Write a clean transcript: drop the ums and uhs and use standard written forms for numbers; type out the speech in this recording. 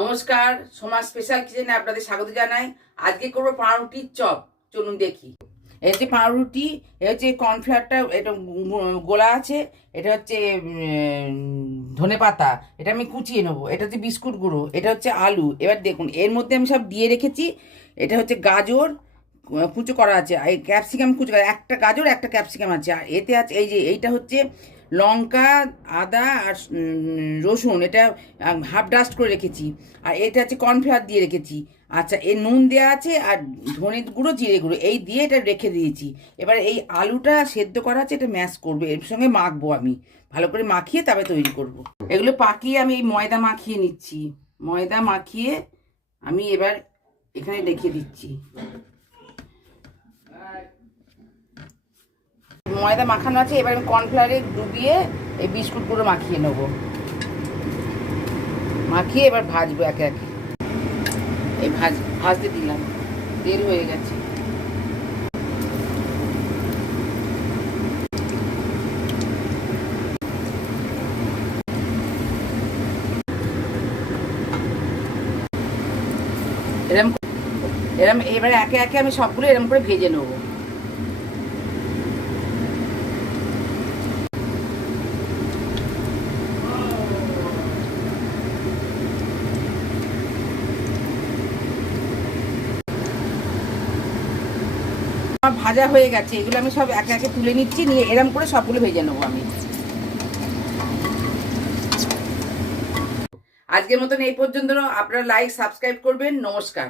নমস্কার, সোমা স্পেশাল কিচেনে আপনাদের স্বাগত জানাই। আজকে করবো পাউরুটির চপ। চলুন দেখি। এটা হচ্ছে পাউরুটি, এটা হচ্ছে কর্নফ্লাওয়ারটা, এটা গোলা আছে, এটা হচ্ছে ধনে পাতা, এটা আমি কুচিয়ে নেবো, এটা হচ্ছে বিস্কুট গুঁড়ো, এটা হচ্ছে আলু। এবার দেখুন এর মধ্যে আমি সব দিয়ে রেখেছি। এটা হচ্ছে গাজর কুচো করা আছে, এই ক্যাপসিকাম কুচো করা, একটা গাজর একটা ক্যাপসিকাম আছে। আর এতে আছে এই যে এইটা হচ্ছে লঙ্কা, আদা আর রসুন, এটা হাফ ডাস্ট করে রেখেছি। আর এটা হচ্ছে কর্নফ্লাওয়ার দিয়ে রেখেছি। আচ্ছা, এর নুন দেওয়া আছে আর ধনে গুঁড়ো জিরে গুঁড়ো এই দিয়ে এটা রেখে দিয়েছি। এবার এই আলুটা সেদ্ধ করা আছে, এটা ম্যাশ করবো, এর সঙ্গে মাখবো আমি, ভালো করে মাখিয়ে তবে তৈরি করব। এগুলো পাকিয়ে আমি এই ময়দা মাখিয়ে নিচ্ছি। ময়দা মাখিয়ে আমি এবার এখানে রেখে দিচ্ছি। ময়দা মাখানো আছে, এবার আমি কর্নফ্লাওয়ারে ডুবিয়ে এই বিস্কুটগুলো মাখিয়ে নেবো। মাখিয়ে এবার ভাজবো একে একে। এই ভাজতে দিলাম, তেল হয়ে গেছে। এরম এরম এবারে একে একে আমি সবগুলো এরম করে ভেজে নেবো। আমার ভাজা হয়ে গেছে, এগুলো আমি সব একে একে তুলে নিচ্ছি, নিয়ে এরম করে সবগুলো ভেজে নেবো আমি। আজকের মতন এই পর্যন্ত। আপনারা লাইক সাবস্ক্রাইব করবেন। নমস্কার।